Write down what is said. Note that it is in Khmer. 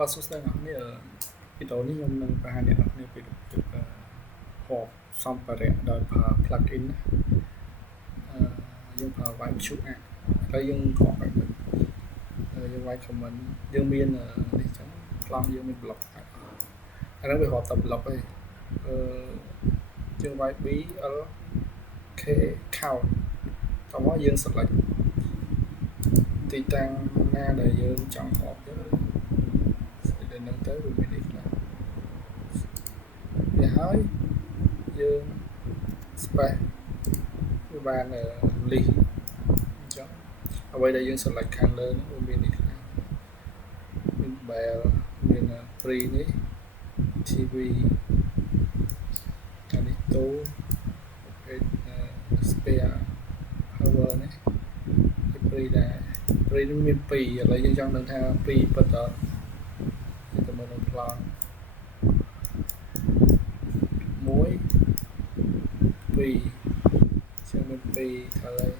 បាទសួស្តីអ្នកនាងវីដេអូនេះខ្ញុំនឹងបង្ហាញអ្នកនាងពីរបៀបហបសម្ភារៈដោយប្រើ plugin យើងប្រើ Vibe Shoot ហើយយើងខកបែបនេះយើងវាយ comment យើងមាននេះចឹងខ្លងយើងមាន block អាហ្នឹងវាហត់តែ block ទេយើងវាយ BLK count តោះមកយើង select ទីតាំងណាដែលយើងចង់ហបទៅនឹងទៅវាមាននេះខ្លះវាហើយយើង space វាបាន list អញ្ចឹងអ្វីដែលយើង select ខាងលើនោះវាមាននេះខ្លះមាន bell មាន free នេះ TV អានេះតូ spare power នេះ free ដែរ free នេះមាន2ឥឡូវយើងចង់ដឹងថា2ពិតតើទៅមើលនៅប្លង់1 2 ជាមាន2ហើយ